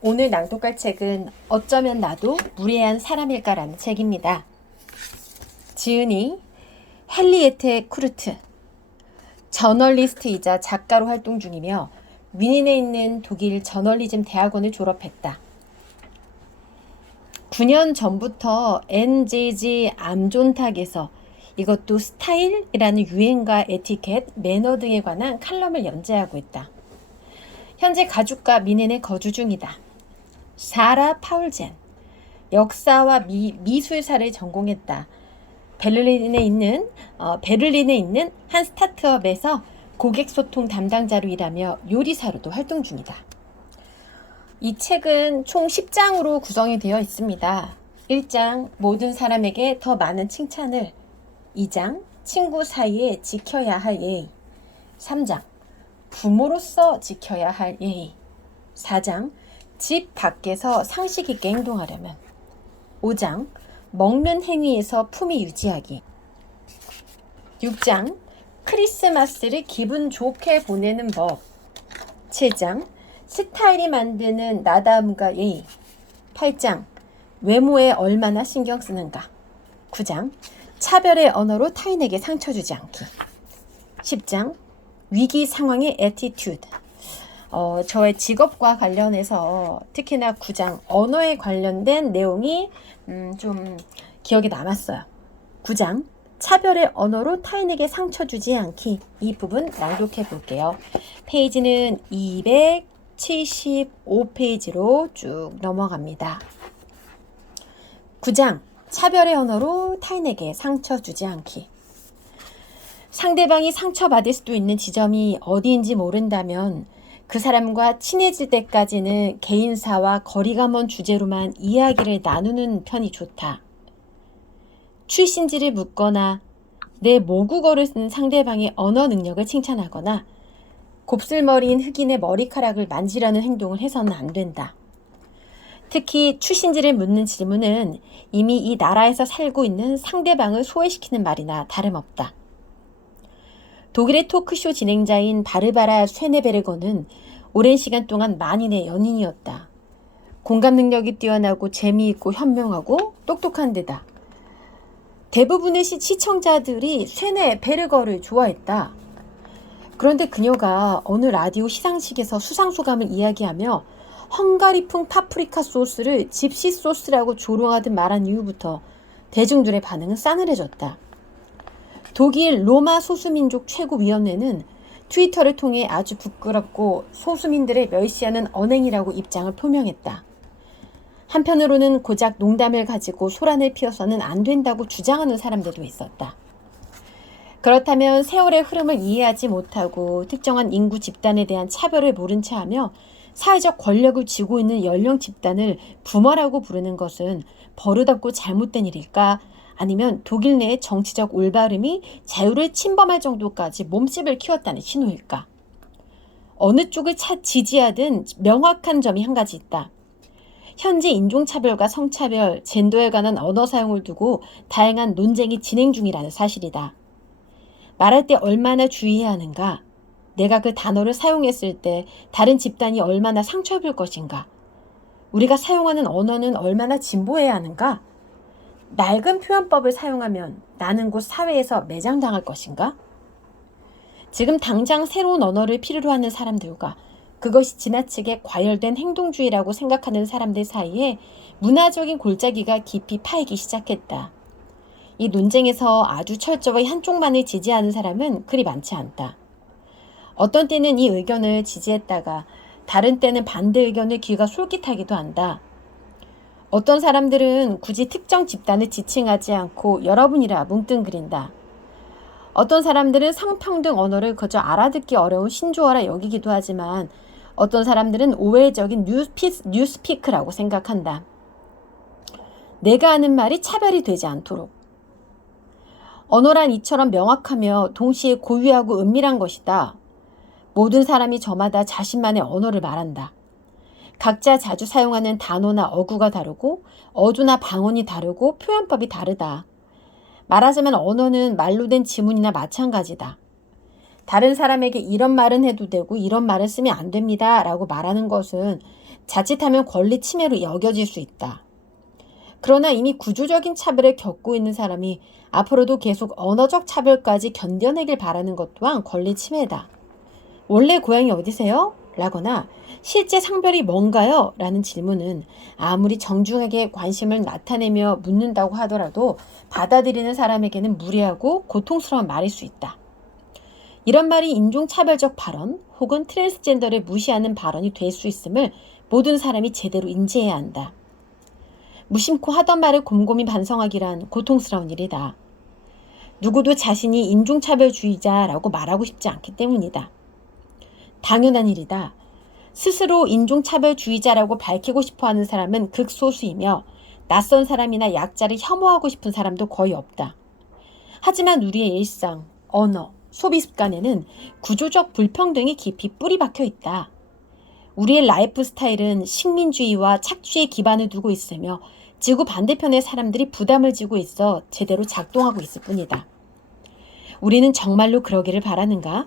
오늘 낭독할 책은 어쩌면 나도 무례한 사람일까라는 책입니다. 지은이 헨리에테 쿠르트, 저널리스트이자 작가로 활동 중이며 윈인에 있는 독일 저널리즘 대학원을 졸업했다. 9년 전부터 NGG 암존탁에서 이것도 스타일이라는 유행과 에티켓, 매너 등에 관한 칼럼을 연재하고 있다. 현재 가죽과 미넨에 거주 중이다. 사라 파울젠, 역사와 미술사를 전공했다. 베를린에 있는 한 스타트업에서 고객 소통 담당자로 일하며 요리사로도 활동 중이다. 이 책은 총 10장으로 구성이 되어 있습니다. 1장, 모든 사람에게 더 많은 칭찬을. 2장, 친구 사이에 지켜야 할 예의. 3장, 부모로서 지켜야 할 예의. 4장, 집 밖에서 상식 있게 행동하려면. 5장, 먹는 행위에서 품위 유지하기. 6장, 크리스마스를 기분 좋게 보내는 법. 7장, 스타일이 만드는 나다움과 예의. 8장, 외모에 얼마나 신경 쓰는가. 9장, 차별의 언어로 타인에게 상처 주지 않기. 10장, 위기 상황의 애티튜드. 저의 직업과 관련해서 특히나 9장 언어에 관련된 내용이 좀 기억에 남았어요. 9장 차별의 언어로 타인에게 상처 주지 않기. 이 부분 낭독해 볼게요. 페이지는 275페이지로 쭉 넘어갑니다. 9장 차별의 언어로 타인에게 상처 주지 않기. 상대방이 상처받을 수도 있는 지점이 어디인지 모른다면 그 사람과 친해질 때까지는 개인사와 거리가 먼 주제로만 이야기를 나누는 편이 좋다. 출신지를 묻거나 내 모국어를 쓰는 상대방의 언어 능력을 칭찬하거나 곱슬머리인 흑인의 머리카락을 만지려는 행동을 해서는 안 된다. 특히 출신지를 묻는 질문은 이미 이 나라에서 살고 있는 상대방을 소외시키는 말이나 다름없다. 독일의 토크쇼 진행자인 바르바라 쇠네베르거는 오랜 시간 동안 만인의 연인이었다. 공감 능력이 뛰어나고 재미있고 현명하고 똑똑한 데다 대부분의 시청자들이 쇠네베르거를 좋아했다. 그런데 그녀가 어느 라디오 시상식에서 수상소감을 이야기하며 헝가리풍 파프리카 소스를 집시 소스라고 조롱하듯 말한 이후부터 대중들의 반응은 싸늘해졌다. 독일 로마 소수민족 최고위원회는 트위터를 통해 아주 부끄럽고 소수민들을 멸시하는 언행이라고 입장을 표명했다. 한편으로는 고작 농담을 가지고 소란을 피워서는 안 된다고 주장하는 사람들도 있었다. 그렇다면 세월의 흐름을 이해하지 못하고 특정한 인구 집단에 대한 차별을 모른 채 하며 사회적 권력을 쥐고 있는 연령 집단을 부모라고 부르는 것은 버릇없고 잘못된 일일까? 아니면 독일 내의 정치적 올바름이 자유를 침범할 정도까지 몸집을 키웠다는 신호일까? 어느 쪽을 지지하든 명확한 점이 한 가지 있다. 현재 인종차별과 성차별, 젠더에 관한 언어 사용을 두고 다양한 논쟁이 진행 중이라는 사실이다. 말할 때 얼마나 주의해야 하는가? 내가 그 단어를 사용했을 때 다른 집단이 얼마나 상처입을 것인가? 우리가 사용하는 언어는 얼마나 진보해야 하는가? 낡은 표현법을 사용하면 나는 곧 사회에서 매장당할 것인가? 지금 당장 새로운 언어를 필요로 하는 사람들과 그것이 지나치게 과열된 행동주의라고 생각하는 사람들 사이에 문화적인 골짜기가 깊이 파이기 시작했다. 이 논쟁에서 아주 철저히 한쪽만을 지지하는 사람은 그리 많지 않다. 어떤 때는 이 의견을 지지했다가 다른 때는 반대 의견을 귀가 솔깃하기도 한다. 어떤 사람들은 굳이 특정 집단을 지칭하지 않고 여러분이라 뭉뚱그린다. 어떤 사람들은 성평등 언어를 그저 알아듣기 어려운 신조어라 여기기도 하지만 어떤 사람들은 오해적인 뉴스피크라고 생각한다. 내가 하는 말이 차별이 되지 않도록. 언어란 이처럼 명확하며 동시에 고유하고 은밀한 것이다. 모든 사람이 저마다 자신만의 언어를 말한다. 각자 자주 사용하는 단어나 어구가 다르고 어조나 방언이 다르고 표현법이 다르다. 말하자면 언어는 말로 된 지문이나 마찬가지다. 다른 사람에게 이런 말은 해도 되고 이런 말은 쓰면 안 됩니다 라고 말하는 것은 자칫하면 권리 침해로 여겨질 수 있다. 그러나 이미 구조적인 차별을 겪고 있는 사람이 앞으로도 계속 언어적 차별까지 견뎌내길 바라는 것 또한 권리 침해다. 원래 고향이 어디세요? 라거나 실제 성별이 뭔가요? 라는 질문은 아무리 정중하게 관심을 나타내며 묻는다고 하더라도 받아들이는 사람에게는 무례하고 고통스러운 말일 수 있다. 이런 말이 인종차별적 발언 혹은 트랜스젠더를 무시하는 발언이 될 수 있음을 모든 사람이 제대로 인지해야 한다. 무심코 하던 말을 곰곰이 반성하기란 고통스러운 일이다. 누구도 자신이 인종차별주의자라고 말하고 싶지 않기 때문이다. 당연한 일이다. 스스로 인종차별주의자라고 밝히고 싶어하는 사람은 극소수이며 낯선 사람이나 약자를 혐오하고 싶은 사람도 거의 없다. 하지만 우리의 일상, 언어, 소비 습관에는 구조적 불평등이 깊이 뿌리 박혀 있다. 우리의 라이프 스타일은 식민주의와 착취에 기반을 두고 있으며 지구 반대편의 사람들이 부담을 지고 있어 제대로 작동하고 있을 뿐이다. 우리는 정말로 그러기를 바라는가?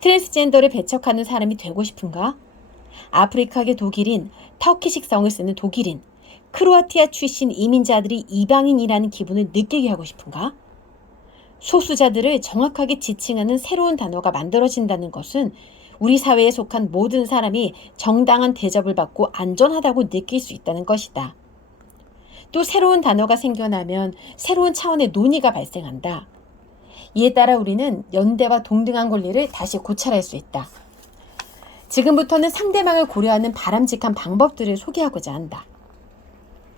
트랜스젠더를 배척하는 사람이 되고 싶은가? 아프리카계 독일인, 터키식 성을 쓰는 독일인, 크로아티아 출신 이민자들이 이방인이라는 기분을 느끼게 하고 싶은가? 소수자들을 정확하게 지칭하는 새로운 단어가 만들어진다는 것은 우리 사회에 속한 모든 사람이 정당한 대접을 받고 안전하다고 느낄 수 있다는 것이다. 또 새로운 단어가 생겨나면 새로운 차원의 논의가 발생한다. 이에 따라 우리는 연대와 동등한 권리를 다시 고찰할 수 있다. 지금부터는 상대방을 고려하는 바람직한 방법들을 소개하고자 한다.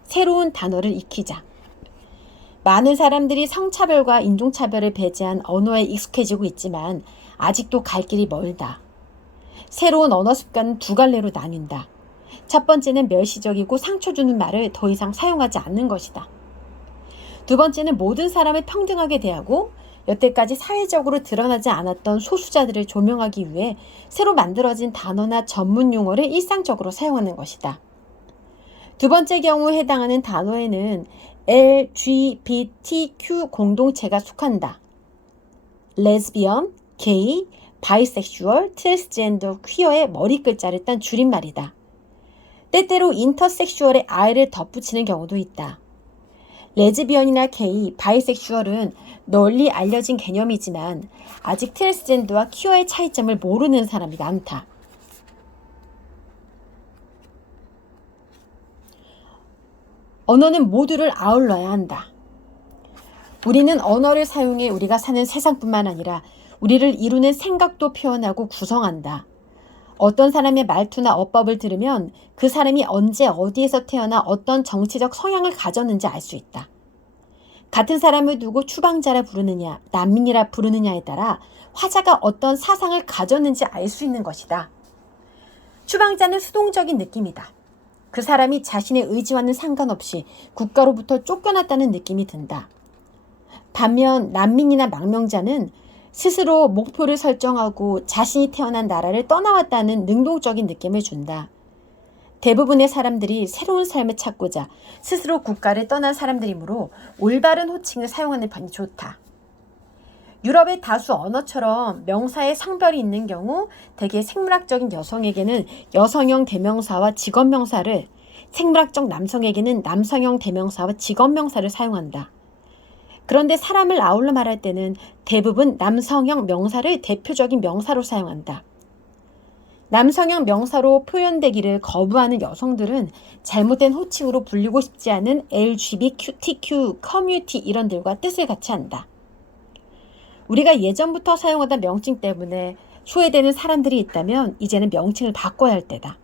새로운 단어를 익히자. 많은 사람들이 성차별과 인종차별을 배제한 언어에 익숙해지고 있지만 아직도 갈 길이 멀다. 새로운 언어 습관은 두 갈래로 나뉜다. 첫 번째는 멸시적이고 상처 주는 말을 더 이상 사용하지 않는 것이다. 두 번째는 모든 사람을 평등하게 대하고 여태까지 사회적으로 드러나지 않았던 소수자들을 조명하기 위해 새로 만들어진 단어나 전문 용어를 일상적으로 사용하는 것이다. 두 번째 경우에 해당하는 단어에는 LGBTQ 공동체가 속한다. 레즈비언, 게이, 바이섹슈얼, 트랜스젠더, 퀴어의 머리 글자를 딴 줄임말이다. 때때로 인터섹슈얼의 R을 덧붙이는 경우도 있다. 레즈비언이나 게이, 바이섹슈얼은 널리 알려진 개념이지만 아직 트랜스젠더와 퀴어의 차이점을 모르는 사람이 많다. 언어는 모두를 아울러야 한다. 우리는 언어를 사용해 우리가 사는 세상뿐만 아니라 우리를 이루는 생각도 표현하고 구성한다. 어떤 사람의 말투나 어법을 들으면 그 사람이 언제 어디에서 태어나 어떤 정치적 성향을 가졌는지 알 수 있다. 같은 사람을 두고 추방자라 부르느냐, 난민이라 부르느냐에 따라 화자가 어떤 사상을 가졌는지 알 수 있는 것이다. 추방자는 수동적인 느낌이다. 그 사람이 자신의 의지와는 상관없이 국가로부터 쫓겨났다는 느낌이 든다. 반면 난민이나 망명자는 스스로 목표를 설정하고 자신이 태어난 나라를 떠나왔다는 능동적인 느낌을 준다. 대부분의 사람들이 새로운 삶을 찾고자 스스로 국가를 떠난 사람들이므로 올바른 호칭을 사용하는 편이 좋다. 유럽의 다수 언어처럼 명사에 성별이 있는 경우 대개 생물학적인 여성에게는 여성형 대명사와 직업명사를, 생물학적 남성에게는 남성형 대명사와 직업명사를 사용한다. 그런데 사람을 아울러 말할 때는 대부분 남성형 명사를 대표적인 명사로 사용한다. 남성형 명사로 표현되기를 거부하는 여성들은 잘못된 호칭으로 불리고 싶지 않은 LGBTQ 커뮤니티 일원들과 뜻을 같이 한다. 우리가 예전부터 사용하던 명칭 때문에 소외되는 사람들이 있다면 이제는 명칭을 바꿔야 할 때다.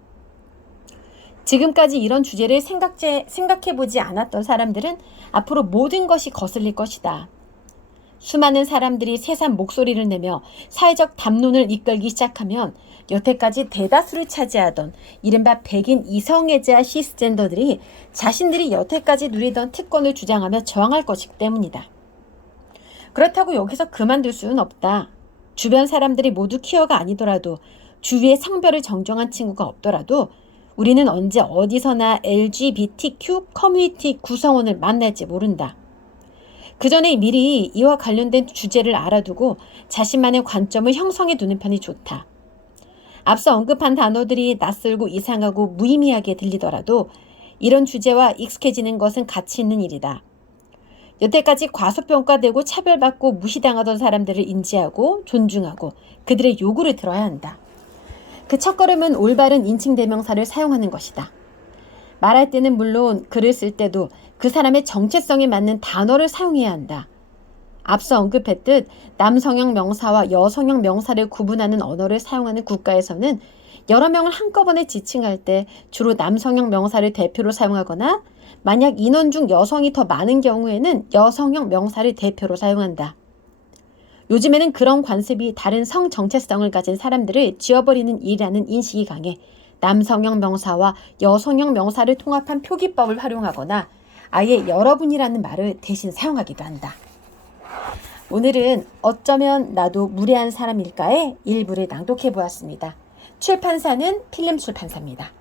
지금까지 이런 주제를 생각해보지 않았던 사람들은 앞으로 모든 것이 거슬릴 것이다. 수많은 사람들이 세상 목소리를 내며 사회적 담론을 이끌기 시작하면 여태까지 대다수를 차지하던 이른바 백인 이성애자 시스젠더들이 자신들이 여태까지 누리던 특권을 주장하며 저항할 것이기 때문이다. 그렇다고 여기서 그만둘 수는 없다. 주변 사람들이 모두 퀴어가 아니더라도 주위에 성별을 정정한 친구가 없더라도 우리는 언제 어디서나 LGBTQ 커뮤니티 구성원을 만날지 모른다. 그 전에 미리 이와 관련된 주제를 알아두고 자신만의 관점을 형성해 두는 편이 좋다. 앞서 언급한 단어들이 낯설고 이상하고 무의미하게 들리더라도 이런 주제와 익숙해지는 것은 가치 있는 일이다. 여태까지 과소평가되고 차별받고 무시당하던 사람들을 인지하고 존중하고 그들의 요구를 들어야 한다. 그 첫걸음은 올바른 인칭대명사를 사용하는 것이다. 말할 때는 물론 글을 쓸 때도 그 사람의 정체성에 맞는 단어를 사용해야 한다. 앞서 언급했듯 남성형 명사와 여성형 명사를 구분하는 언어를 사용하는 국가에서는 여러 명을 한꺼번에 지칭할 때 주로 남성형 명사를 대표로 사용하거나 만약 인원 중 여성이 더 많은 경우에는 여성형 명사를 대표로 사용한다. 요즘에는 그런 관습이 다른 성 정체성을 가진 사람들을 지워버리는 일이라는 인식이 강해 남성형 명사와 여성형 명사를 통합한 표기법을 활용하거나 아예 여러분이라는 말을 대신 사용하기도 한다. 오늘은 어쩌면 나도 무례한 사람일까의 일부를 낭독해 보았습니다. 출판사는 필름출판사입니다.